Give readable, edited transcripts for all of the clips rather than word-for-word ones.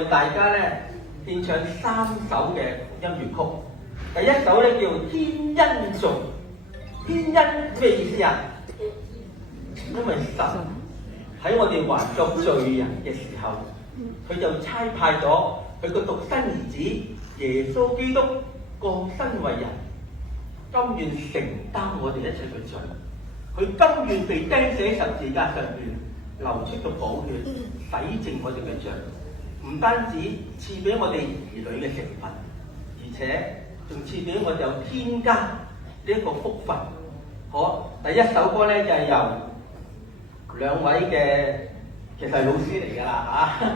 為大家咧獻唱3首嘅福音粵曲。第一首咧叫《天恩頌》。天恩咩意思啊？因為神喺我哋還作罪人嘅時候，佢就差派咗佢個獨生兒子耶穌基督降生為人，甘願承擔我哋一切嘅罪。佢甘願被釘死喺十字架上邊，流出個寶血，洗淨我哋嘅罪。唔單止賜俾我哋兒女嘅成分，而且仲賜俾我哋有天家呢一個福分。好，第一首歌咧就係由兩位嘅其實係老師嚟㗎啦嚇，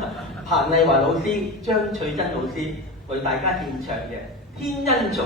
彭麗華老師、張翠珍老師為大家獻唱嘅《天恩頌》。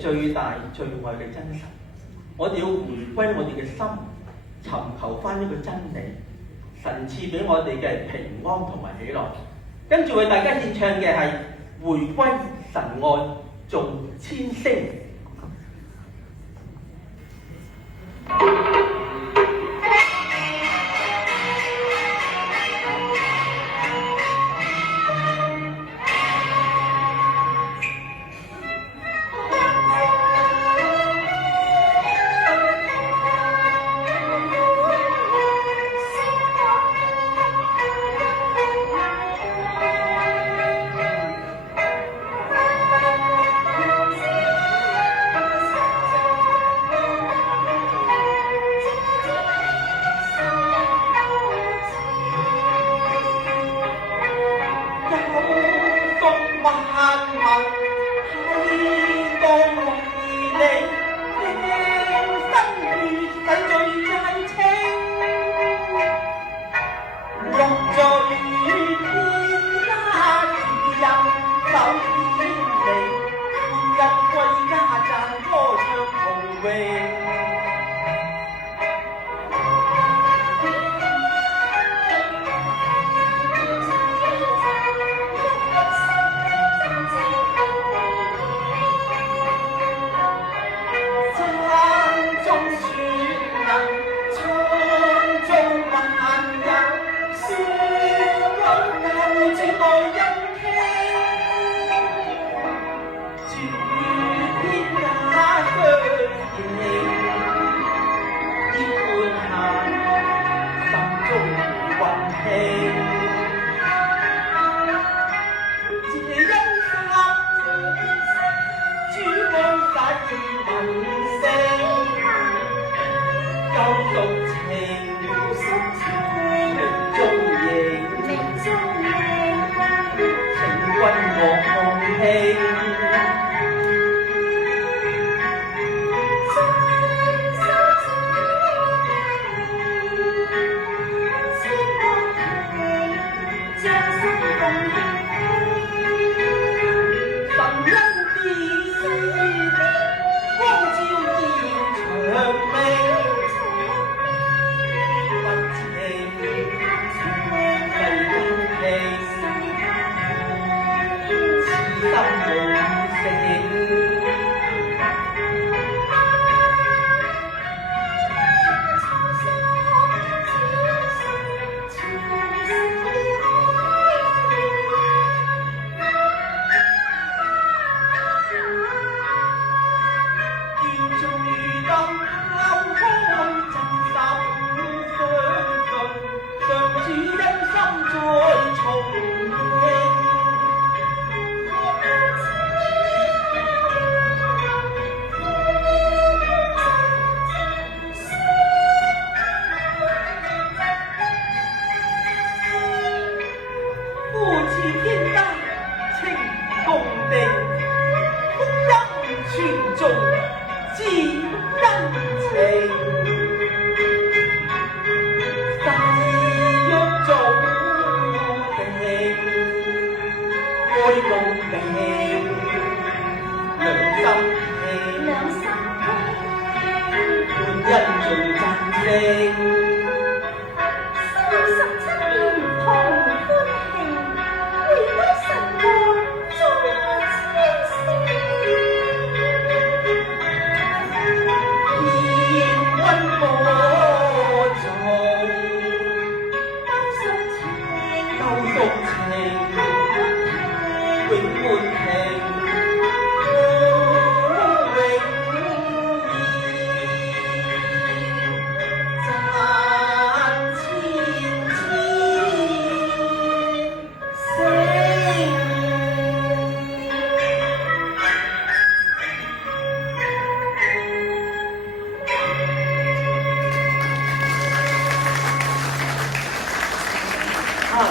最大最愛嘅真神，我哋要回歸我哋嘅心，尋求翻呢個真理。神賜俾我哋嘅平安同埋喜樂。跟住為大家獻唱嘅係回歸神愛，頌千聲。萬民喺當紅兒你，生如洗最真清，落在天家主人手天地，日歸家讚歌唱同榮。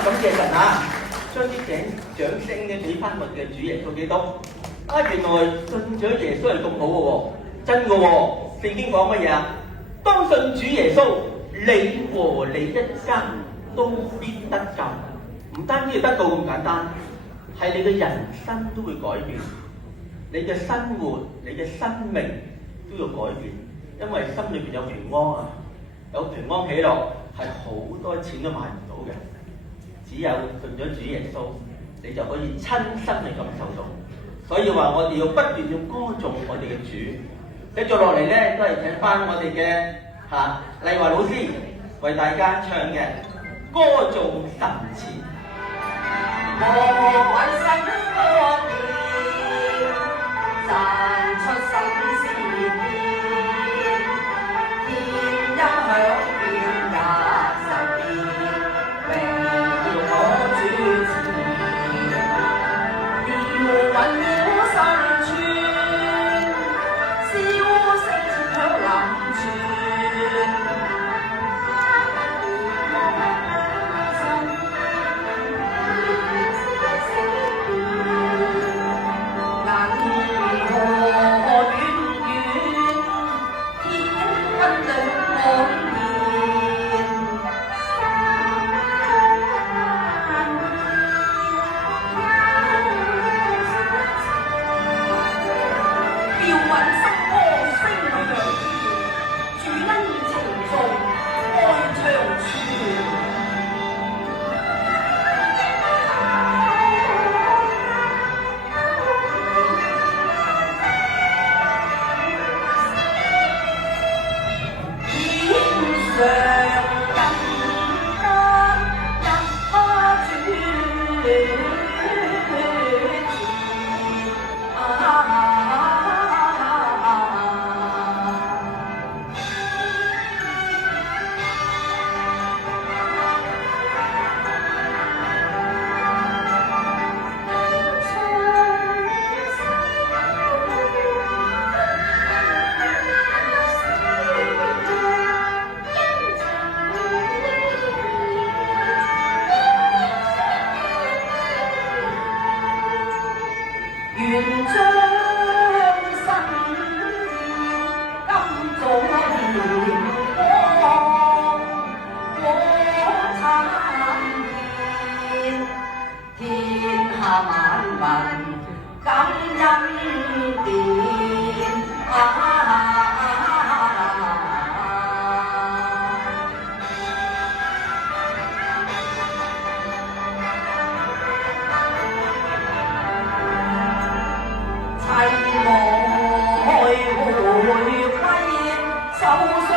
感謝神啊！將啲掌聲咧俾翻我嘅主耶穌基督。啊，原來信咗耶穌係咁好嘅喎，真嘅喎！聖經講乜嘢啊？當信主耶穌，你和你一家都必得救。唔單止係得救咁簡單，係你嘅人生都會改變，你嘅生活、你嘅生命都要改變，因為心裏邊有平安啊，有平安喜樂，係好多錢都買唔到嘅。只有信咗主耶穌，你就可以親身嚟感受到。所以話我哋要不斷要歌頌我哋嘅主。繼續落嚟咧，都係請翻我哋嘅麗華老師為大家唱嘅《歌頌神前》。我心歌念，讚出心思念，天音響遍格十年，榮耀我主前，搖滾了山川，笑聲響林泉。願將心甘做鹽光，我參見天下萬民感恩典齊來回歸手相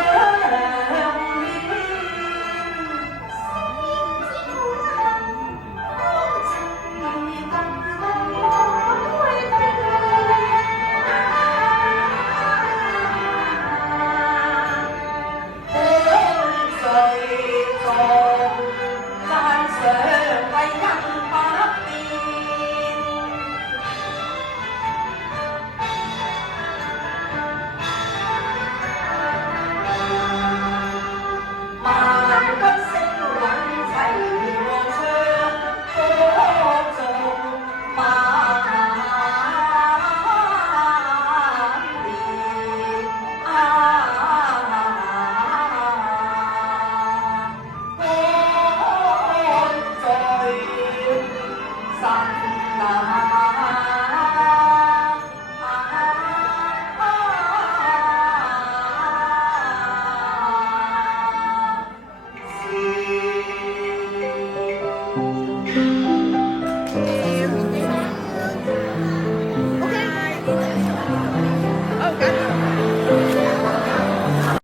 牽。